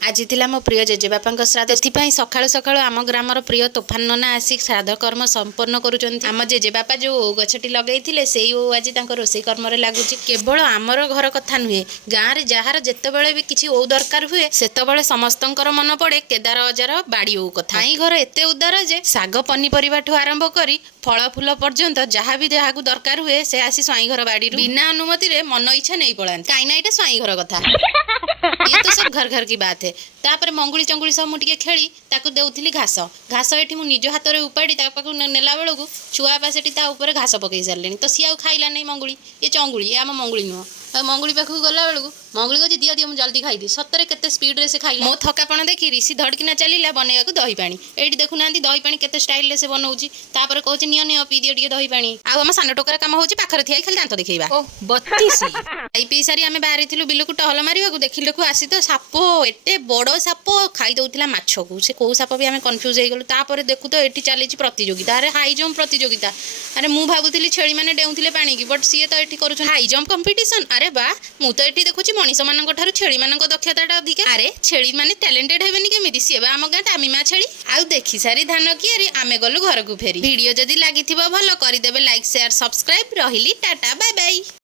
आज थिला मो प्रिय जेजेबापा श्राद्ध से सकाळु सकाळु आम ग्रामर प्रिय तोफान नना आसी श्राद्ध कर्म संपन्न करुँच आम जेजेबापा जो गछटी लगे से आज रोषे कर्म लगुच केवल आमर घर कथा नुहे गाँव में जार जितेबाला भी किसी ओ दरकार हुए सेतबले समस्त मन पड़े केदार अजार बाड़ी ओ कथा ई घर एत उदार जे शाग पनीपरिया ठू आरंभ कर फल फूल पर्यंत जहाँ भी जहाँ दरकार हुए से आसी स्वाई घर बाड़ी बिना अनुमति मन इच्छा नहीं पड़ाती कहीं ना स्वाई घर कथा ये तो सब घर घर की बात है। तापर मंगुली चंगुली सब मुझे खेली ताकू देउथिली घास घास एठी मु निज हाथ में उपाड़ी ताकू नेला बेलू छुआ पा से घास पकई सारे तो सी आउ खाइला नहीं मंगुली ये चंगुली ये आम मंगुली नुह मंगुली पाखक गला बेलू मंगुली कही दियो दियो मुझे जल्दी खाईदी सतरे केते स्पीड से खाइला मो थकापण देखी ऋषि धड़किना चलिला बनैया दही पानी एठी देखुना दही पानी केते स्टाइल से बनाऊँ तापर कहूँ नियो नियो पी दियो दही पानी आम सान टोकर काम होची पाखरे थिया खाली दांत देखैबा ओ 32 आई पी सारी आमे बाहरी थिलु बिलकु टहल मारिबाकू देखिलकू आसी तो साप एते बड़ साप खाई दउथिला माछ को से को साप भी आमे कन्फ्यूज हो गलु तापर देखु तो एठी चली प्रतियोगिता अरे हाई जंप प्रतियोगिता अरे मु भाबुथिली छेली माने डेउथिले पानी की बट सी तो एठी करूछ हाई जंप कंपटीशन अरे बा मु तो एठी देखुची मनीष मानक ठारू छेली मानक दक्षताटा अधिक अरे छेली माने टैलेंटेड हेबेनी केमिति सी आम गाँ टामिमा छेली आउ देखि सारी धान की अरे आमे गलु घर को फेरी वीडियो जदी लागिथिबो भलो करि देबे लाइक शेयर सब्सक्राइब रहिली टाटा बाय बाय।